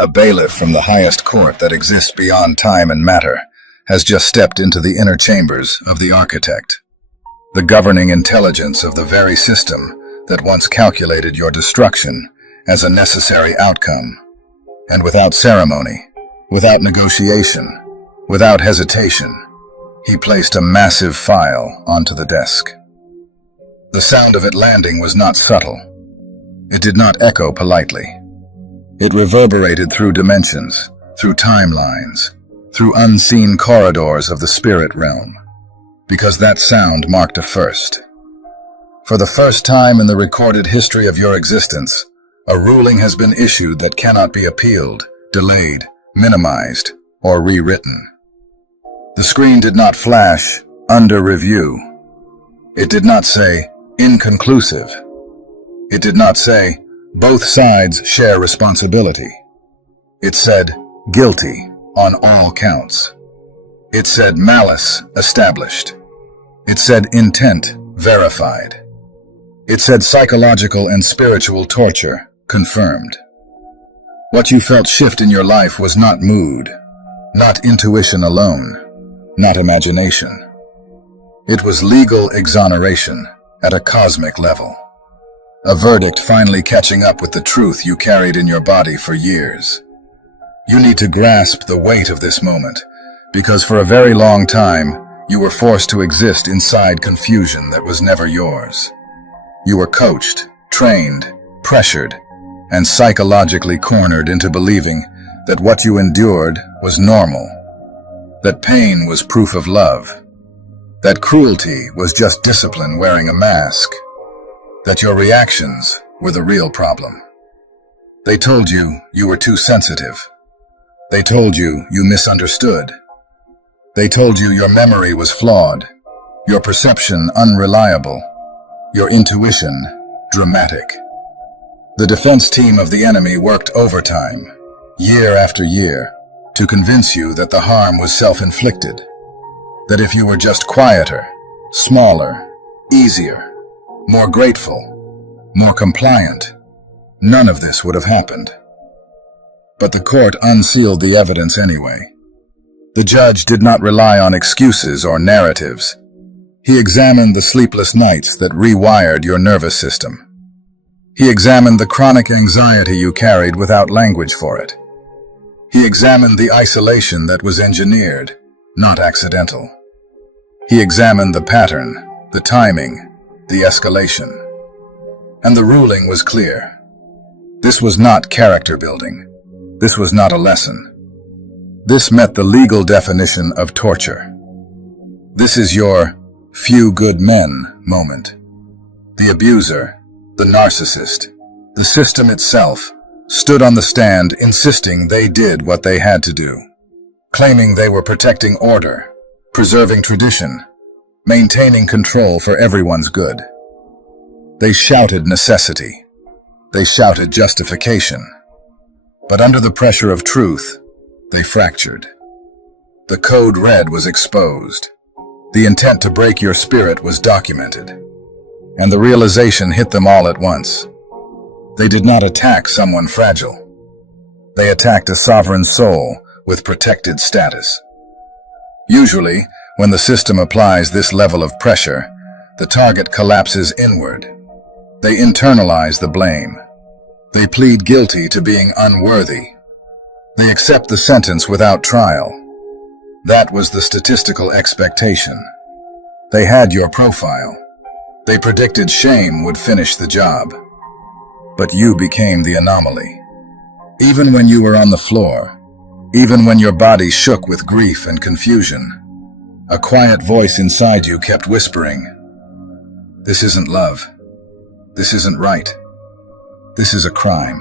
A bailiff from the highest court that exists beyond time and matter has just stepped into the inner chambers of the architect, the governing intelligence of the very system that once calculated your destruction as a necessary outcome. And without ceremony, without negotiation, without hesitation, he placed a massive file onto the desk. The sound of it landing was not subtle. It did not echo politely. It reverberated through dimensions, through timelines, through unseen corridors of the spirit realm, because that sound marked a first. For the first time in the recorded history of your existence, a ruling has been issued that cannot be appealed, delayed, minimized, or rewritten. The screen did not flash, "Under review." It did not say, "Inconclusive." It did not say, "Both sides share responsibility." It said, "Guilty on all counts." It said, "Malice established." It said, "Intent verified." It said, "Psychological and spiritual torture confirmed." What you felt shift in your life was not mood, not intuition alone, not imagination. It was legal exoneration at a cosmic level. A verdict finally catching up with the truth you carried in your body for years. You need to grasp the weight of this moment, because for a very long time, you were forced to exist inside confusion that was never yours. You were coached, trained, pressured, and psychologically cornered into believing that what you endured was normal, that pain was proof of love, that cruelty was just discipline wearing a mask, that your reactions were the real problem. They told you you were too sensitive. They told you you misunderstood. They told you your memory was flawed, your perception unreliable, your intuition dramatic. The defense team of the enemy worked overtime, year after year, to convince you that the harm was self-inflicted, that if you were just quieter, smaller, easier, more grateful, more compliant, none of this would have happened. But the court unsealed the evidence anyway. The judge did not rely on excuses or narratives. He examined the sleepless nights that rewired your nervous system. He examined the chronic anxiety you carried without language for it. He examined the isolation that was engineered, not accidental. He examined the pattern, the timing, the escalation. And the ruling was clear. This was not character building. This was not a lesson. This met the legal definition of torture. This is your few good men moment. The abuser, the narcissist, the system itself stood on the stand insisting they did what they had to do, claiming they were protecting order, preserving tradition, maintaining control for everyone's good. They shouted necessity. They shouted justification. But under the pressure of truth, they fractured. The code red was exposed. The intent to break your spirit was documented. And the realization hit them all at once. They did not attack someone fragile. They attacked a sovereign soul with protected status. Usually, when the system applies this level of pressure, the target collapses inward. They internalize the blame. They plead guilty to being unworthy. They accept the sentence without trial. That was the statistical expectation. They had your profile. They predicted shame would finish the job. But you became the anomaly. Even when you were on the floor, even when your body shook with grief and confusion, a quiet voice inside you kept whispering, "This isn't love. This isn't right. This is a crime."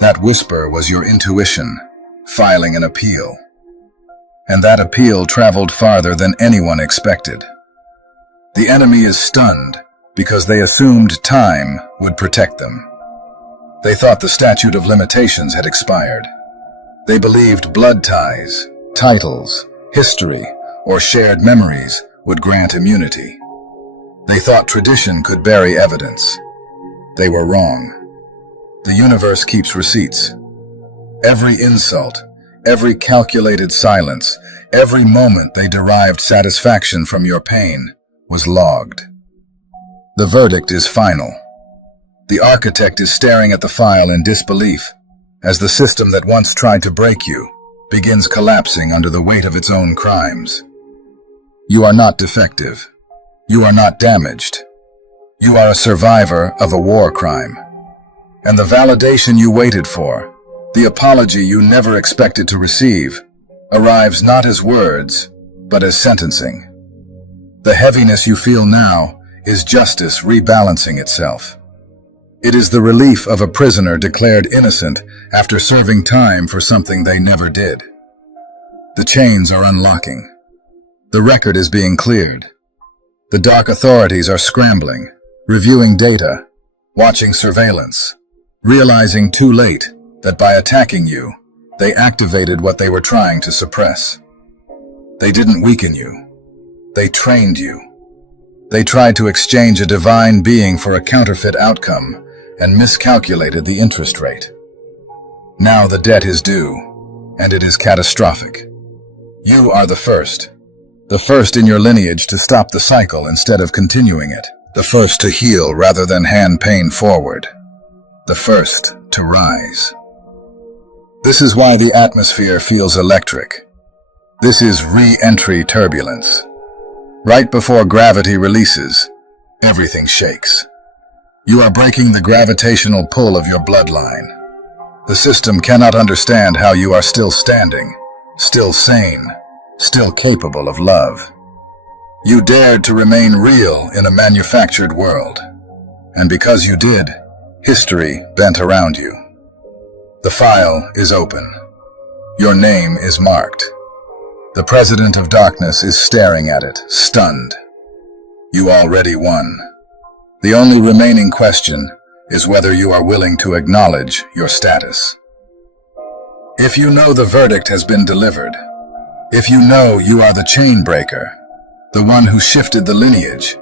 That whisper was your intuition, filing an appeal. And that appeal traveled farther than anyone expected. The enemy is stunned because they assumed time would protect them. They thought the statute of limitations had expired. They believed blood ties, titles, history, or shared memories would grant immunity. They thought tradition could bury evidence. They were wrong. The universe keeps receipts. Every insult, every calculated silence, every moment they derived satisfaction from your pain was logged. The verdict is final. The architect is staring at the file in disbelief as the system that once tried to break you begins collapsing under the weight of its own crimes. You are not defective. You are not damaged. You are a survivor of a war crime. And the validation you waited for, the apology you never expected to receive, arrives not as words, but as sentencing. The heaviness you feel now is justice rebalancing itself. It is the relief of a prisoner declared innocent after serving time for something they never did. The chains are unlocking. The record is being cleared. The dark authorities are scrambling, reviewing data, watching surveillance, realizing too late that by attacking you, they activated what they were trying to suppress. They didn't weaken you. They trained you. They tried to exchange a divine being for a counterfeit outcome and miscalculated the interest rate. Now the debt is due, and it is catastrophic. You are the first in your lineage to stop the cycle instead of continuing it, the first to heal rather than hand pain forward, the first to rise. This is why the atmosphere feels electric. This is re-entry turbulence. Right before gravity releases, everything shakes. You are breaking the gravitational pull of your bloodline. The system cannot understand how you are still standing, still sane, still capable of love. You dared to remain real in a manufactured world. And because you did, history bent around you. The file is open. Your name is marked. The President of Darkness is staring at it, stunned. You already won. The only remaining question is whether you are willing to acknowledge your status. If you know the verdict has been delivered, if you know you are the chain breaker, the one who shifted the lineage,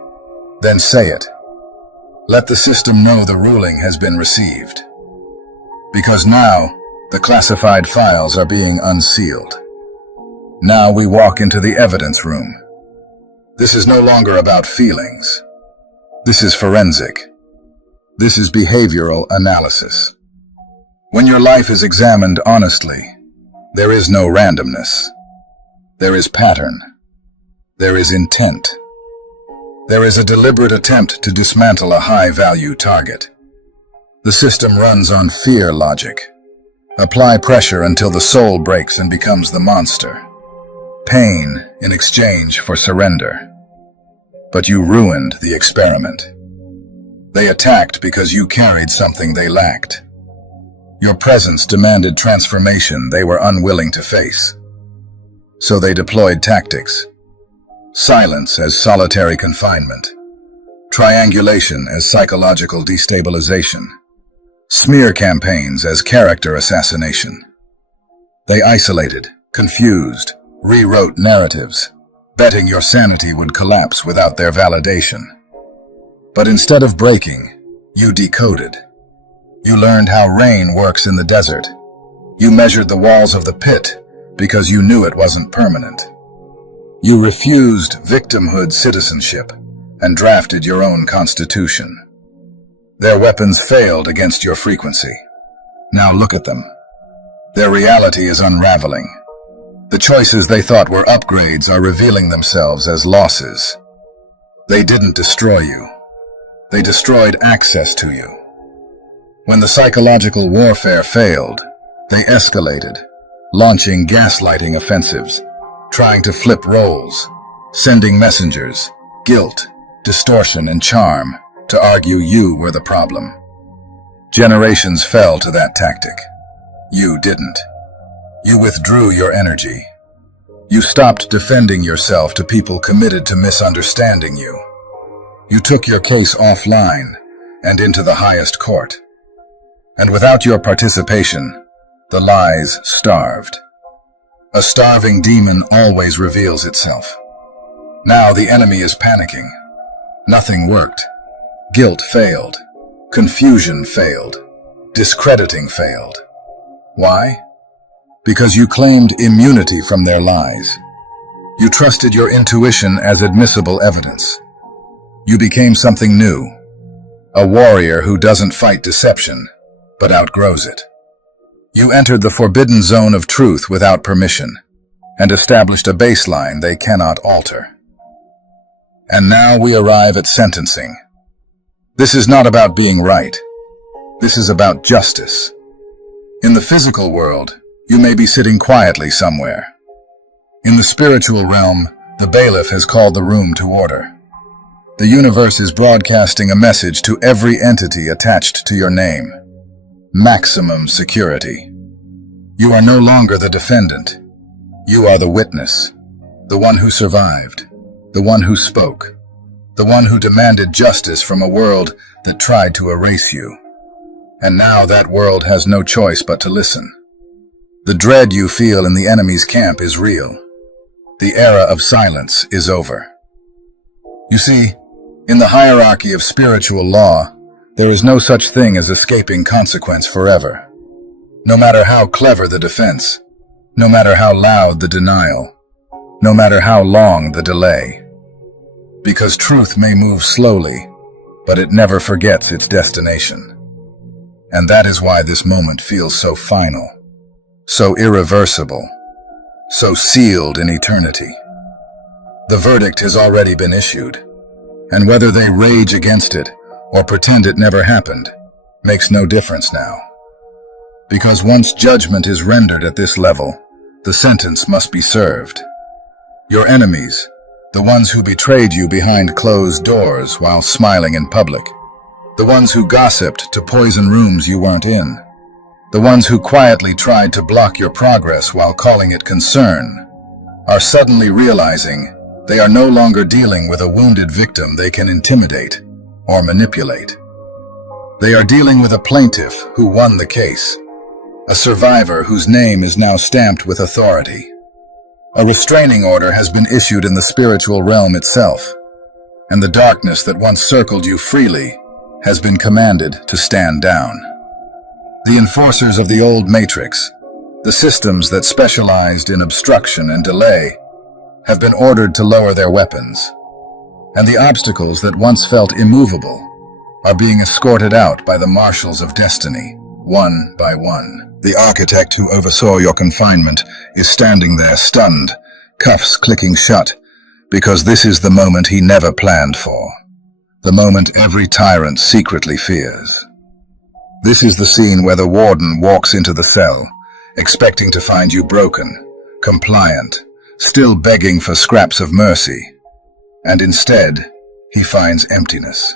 then say it. Let the system know the ruling has been received. Because now, the classified files are being unsealed. Now we walk into the evidence room. This is no longer about feelings. This is forensic. This is behavioral analysis. When your life is examined honestly, there is no randomness. There is pattern. There is intent. There is a deliberate attempt to dismantle a high-value target. The system runs on fear logic. Apply pressure until the soul breaks and becomes the monster. Pain in exchange for surrender. But you ruined the experiment. They attacked because you carried something they lacked. Your presence demanded transformation they were unwilling to face. So they deployed tactics. Silence as solitary confinement. Triangulation as psychological destabilization. Smear campaigns as character assassination. They isolated, confused, rewrote narratives, betting your sanity would collapse without their validation. But instead of breaking, you decoded. You learned how rain works in the desert. You measured the walls of the pit because you knew it wasn't permanent. You refused victimhood citizenship and drafted your own constitution. Their weapons failed against your frequency. Now look at them. Their reality is unraveling. The choices they thought were upgrades are revealing themselves as losses. They didn't destroy you. They destroyed access to you. When the psychological warfare failed, they escalated, launching gaslighting offensives, trying to flip roles, sending messengers, guilt, distortion, and charm to argue you were the problem. Generations fell to that tactic. You didn't. You withdrew your energy. You stopped defending yourself to people committed to misunderstanding you. You took your case offline and into the highest court. And without your participation, the lies starved. A starving demon always reveals itself. Now the enemy is panicking. Nothing worked. Guilt failed. Confusion failed. Discrediting failed. Why? because you claimed immunity from their lies. You trusted your intuition as admissible evidence. You became something new, a warrior who doesn't fight deception, but outgrows it. You entered the forbidden zone of truth without permission, and established a baseline they cannot alter. And now we arrive at sentencing. This is not about being right. This is about justice. In the physical world, you may be sitting quietly somewhere. In the spiritual realm, the bailiff has called the room to order. The universe is broadcasting a message to every entity attached to your name. Maximum security. You are no longer the defendant. You are the witness, the one who survived, the one who spoke, the one who demanded justice from a world that tried to erase you. And now that world has no choice but to listen. The dread you feel in the enemy's camp is real. The era of silence is over. You see, in the hierarchy of spiritual law, there is no such thing as escaping consequence forever. No matter how clever the defense, no matter how loud the denial, no matter how long the delay. Because truth may move slowly, but it never forgets its destination. And that is why this moment feels so final, so irreversible, so sealed in eternity. The verdict has already been issued, and whether they rage against it or pretend it never happened makes no difference now. Because once judgment is rendered at this level, the sentence must be served. Your enemies, the ones who betrayed you behind closed doors while smiling in public, the ones who gossiped to poison rooms you weren't in, the ones who quietly tried to block your progress while calling it concern, are suddenly realizing they are no longer dealing with a wounded victim they can intimidate or manipulate. They are dealing with a plaintiff who won the case, a survivor whose name is now stamped with authority. A restraining order has been issued in the spiritual realm itself, and the darkness that once circled you freely has been commanded to stand down. The enforcers of the old matrix, the systems that specialized in obstruction and delay, have been ordered to lower their weapons, and the obstacles that once felt immovable are being escorted out by the marshals of destiny, one by one. The architect who oversaw your confinement is standing there stunned, cuffs clicking shut, because this is the moment he never planned for, the moment every tyrant secretly fears. This is the scene where the warden walks into the cell, expecting to find you broken, compliant, still begging for scraps of mercy, and instead, he finds emptiness.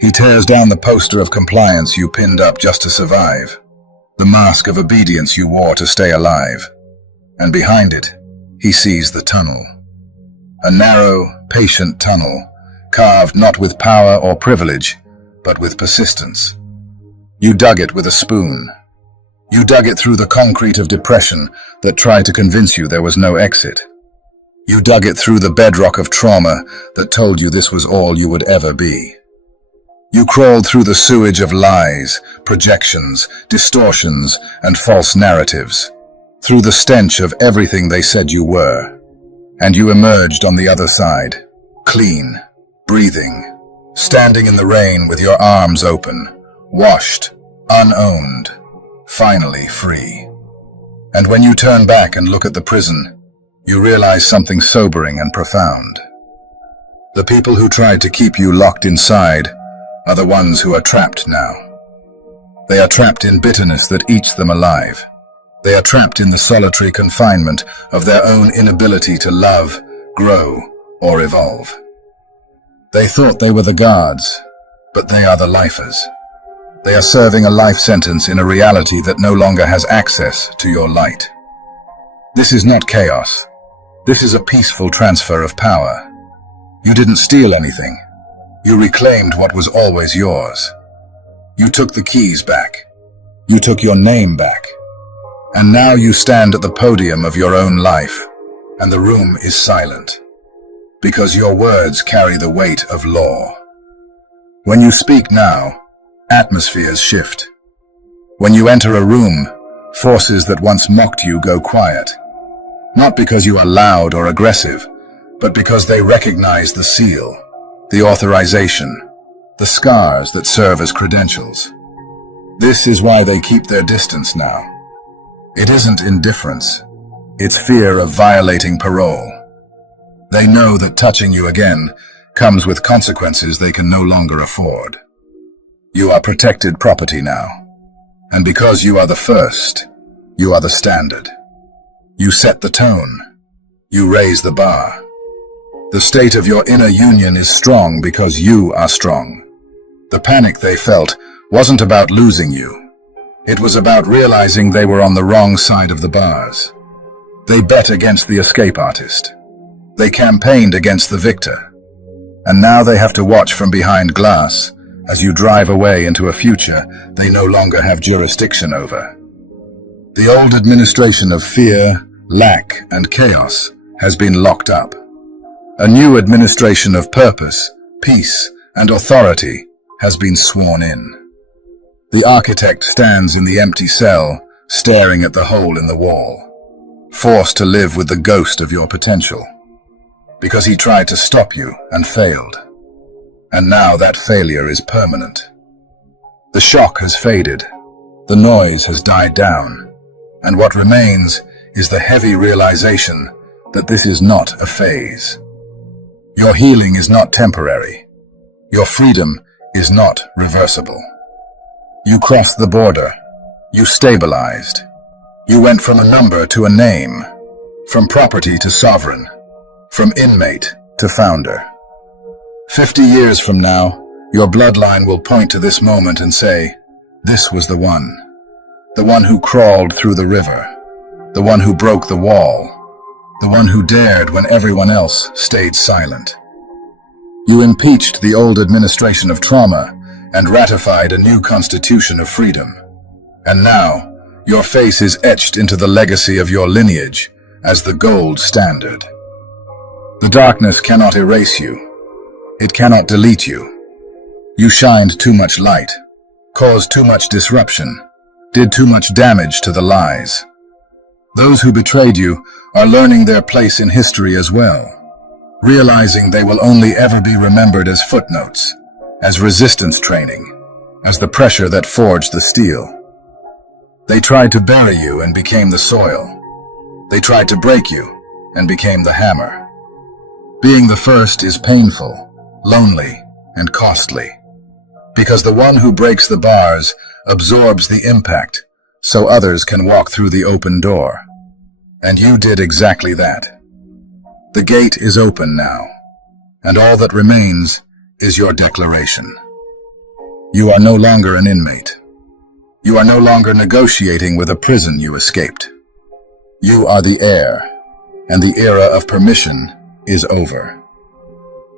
He tears down the poster of compliance you pinned up just to survive, the mask of obedience you wore to stay alive, and behind it, he sees the tunnel. A narrow, patient tunnel, carved not with power or privilege, but with persistence. You dug it with a spoon. You dug it through the concrete of depression that tried to convince you there was no exit. You dug it through the bedrock of trauma that told you this was all you would ever be. You crawled through the sewage of lies, projections, distortions, and false narratives, through the stench of everything they said you were. And you emerged on the other side, clean, breathing, standing in the rain with your arms open, washed, unowned, finally free. And when you turn back and look at the prison, you realize something sobering and profound. The people who tried to keep you locked inside are the ones who are trapped now. They are trapped in bitterness that eats them alive. They are trapped in the solitary confinement of their own inability to love, grow, or evolve. They thought they were the guards, but they are the lifers. They are serving a life sentence in a reality that no longer has access to your light. This is not chaos. This is a peaceful transfer of power. You didn't steal anything. You reclaimed what was always yours. You took the keys back. You took your name back. And now you stand at the podium of your own life, and the room is silent, because your words carry the weight of law. When you speak now, atmospheres shift. When you enter a room, Forces that once mocked you go quiet. Not because you are loud or aggressive, but because they recognize the seal, the authorization, the scars that serve as credentials. This is why they keep their distance now. It isn't indifference. It's fear of violating parole. They know that touching you again comes with consequences they can no longer afford. You are protected property now. And because you are the first, you are the standard. You set the tone. You raise the bar. The state of your inner union is strong because you are strong. The panic they felt wasn't about losing you. It was about realizing they were on the wrong side of the bars. They bet against the escape artist. They campaigned against the victor. And now they have to watch from behind glass as you drive away into a future they no longer have jurisdiction over. The old administration of fear, lack, and chaos has been locked up. A new administration of purpose, peace, and authority has been sworn in. The architect stands in the empty cell, staring at the hole in the wall, forced to live with the ghost of your potential. Because he tried to stop you and failed. And now that failure is permanent. The shock has faded, the noise has died down, and what remains is the heavy realization that this is not a phase. Your healing is not temporary. Your freedom is not reversible. You crossed the border. You stabilized. You went from a number to a name, from property to sovereign, from inmate to founder. 50 years from now, your bloodline will point to this moment and say, this was the one who crawled through the river, the one who broke the wall, the one who dared when everyone else stayed silent. You impeached the old administration of trauma and ratified a new constitution of freedom. And now, your face is etched into the legacy of your lineage as the gold standard. The darkness cannot erase you. It cannot delete you. You shined too much light, caused too much disruption, did too much damage to the lies. Those who betrayed you are learning their place in history as well, realizing they will only ever be remembered as footnotes, as resistance training, as the pressure that forged the steel. They tried to bury you and became the soil. They tried to break you and became the hammer. Being the first is painful, lonely, and costly, because the one who breaks the bars absorbs the impact so others can walk through the open door. And you did exactly that. The gate is open now, and all that remains is your declaration. You are no longer an inmate. You are no longer negotiating with a prison you escaped. You are the heir, and the era of permission is over.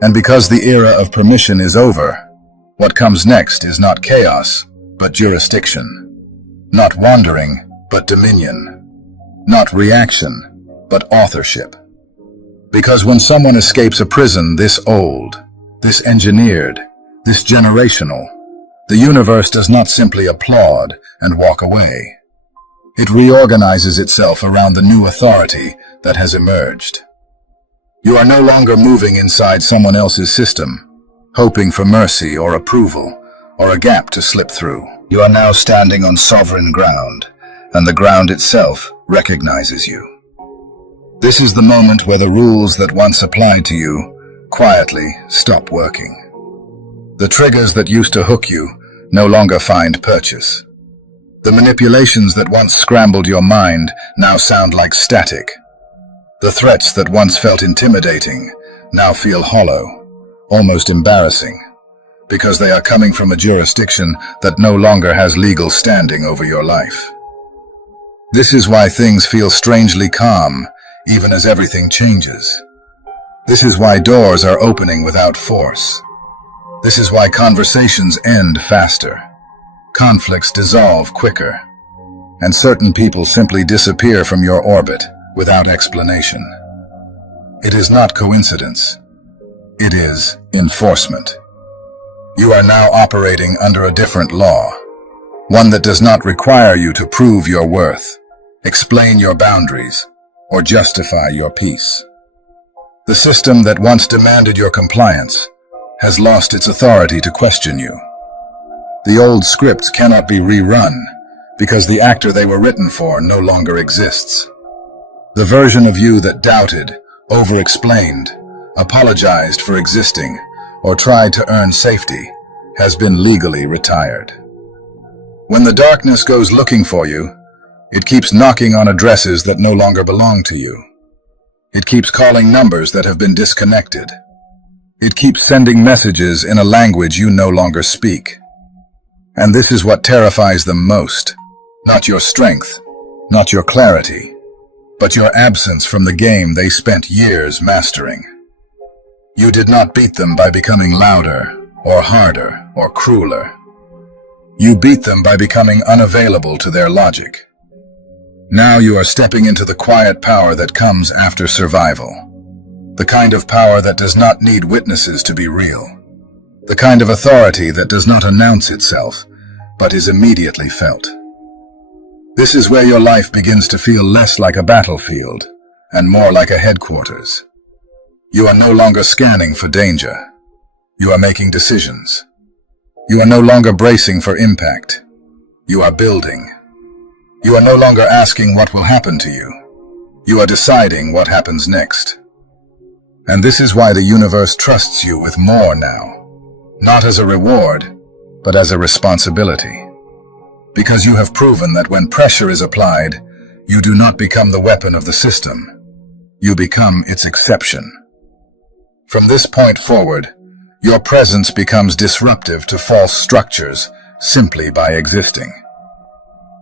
And because the era of permission is over, what comes next is not chaos, but jurisdiction. Not wandering, but dominion. Not reaction, but authorship. Because when someone escapes a prison this old, this engineered, this generational, the universe does not simply applaud and walk away. It reorganizes itself around the new authority that has emerged. You are no longer moving inside someone else's system, hoping for mercy or approval, or a gap to slip through. You are now standing on sovereign ground, and the ground itself recognizes you. This is the moment where the rules that once applied to you quietly stop working. The triggers that used to hook you no longer find purchase. The manipulations that once scrambled your mind now sound like static. The threats that once felt intimidating now feel hollow, almost embarrassing, because they are coming from a jurisdiction that no longer has legal standing over your life. This is why things feel strangely calm, even as everything changes. This is why doors are opening without force. This is why conversations end faster, conflicts dissolve quicker, and certain people simply disappear from your orbit without explanation. It is not coincidence. It is enforcement. You are now operating under a different law, One that does not require you to prove your worth, explain your boundaries, or justify your peace. The system that once demanded your compliance has lost its authority to question you. The old scripts cannot be rerun because the actor they were written for no longer exists. The version of you that doubted, over-explained, apologized for existing, or tried to earn safety has been legally retired. When the darkness goes looking for you, it keeps knocking on addresses that no longer belong to you. It keeps calling numbers that have been disconnected. It keeps sending messages in a language you no longer speak. And this is what terrifies them most. Not your strength, not your clarity, but your absence from the game they spent years mastering. You did not beat them by becoming louder, or harder, or crueler. You beat them by becoming unavailable to their logic. Now you are stepping into the quiet power that comes after survival. The kind of power that does not need witnesses to be real. The kind of authority that does not announce itself, but is immediately felt. This is where your life begins to feel less like a battlefield and more like a headquarters. You are no longer scanning for danger. You are making decisions. You are no longer bracing for impact. You are building. You are no longer asking what will happen to you. You are deciding what happens next. And this is why the universe trusts you with more now. Not as a reward, but as a responsibility. Because you have proven that when pressure is applied, you do not become the weapon of the system. You become its exception. From this point forward, your presence becomes disruptive to false structures simply by existing.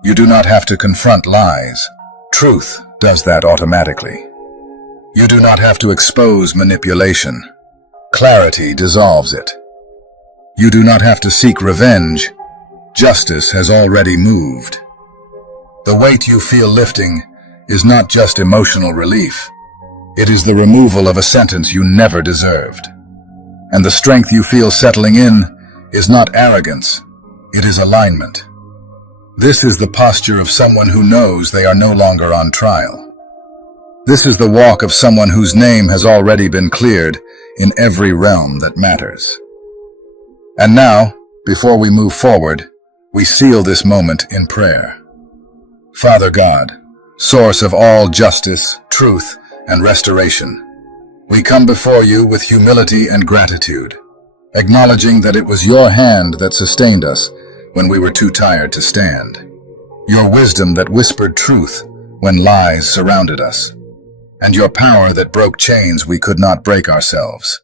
You do not have to confront lies. Truth does that automatically. You do not have to expose manipulation. Clarity dissolves it. You do not have to seek revenge. Justice has already moved. The weight you feel lifting is not just emotional relief. It is the removal of a sentence you never deserved. And the strength you feel settling in is not arrogance, it is alignment. This is the posture of someone who knows they are no longer on trial. This is the walk of someone whose name has already been cleared in every realm that matters. And now, before we move forward, we seal this moment in prayer. Father God, source of all justice, truth, and restoration, we come before you with humility and gratitude, acknowledging that it was your hand that sustained us when we were too tired to stand, your wisdom that whispered truth when lies surrounded us, and your power that broke chains we could not break ourselves.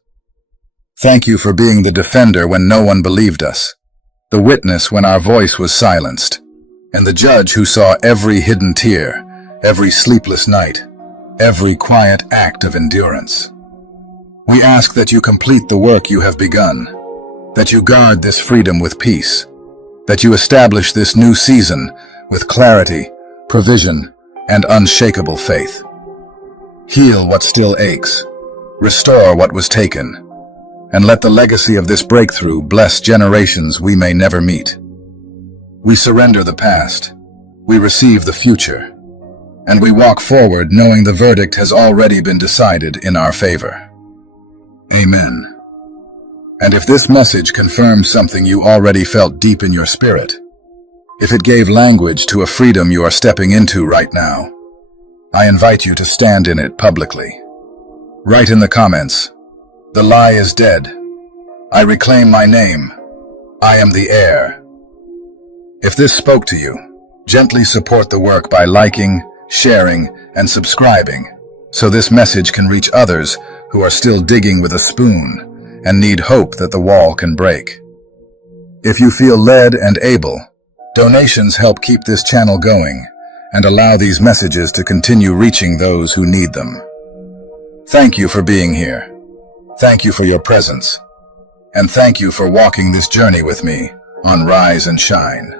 Thank you for being the defender when no one believed us, the witness when our voice was silenced, and the judge who saw every hidden tear, every sleepless night, every quiet act of endurance. We ask that you complete the work you have begun, that you guard this freedom with peace, that you establish this new season with clarity, provision, and unshakable faith. Heal what still aches, restore what was taken, and let the legacy of this breakthrough bless generations we may never meet. We surrender the past, we receive the future, and we walk forward knowing the verdict has already been decided in our favor. Amen. And if this message confirms something you already felt deep in your spirit, if it gave language to a freedom you are stepping into right now, I invite you to stand in it publicly. Write in the comments, "The lie is dead. I reclaim my name. I am the heir." If this spoke to you, gently support the work by liking, sharing, and subscribing, so this message can reach others who are still digging with a spoon and need hope that the wall can break. If you feel led and able, donations help keep this channel going and allow these messages to continue reaching those who need them. Thank you for being here. Thank you for your presence. And thank you for walking this journey with me on Rise and Shine.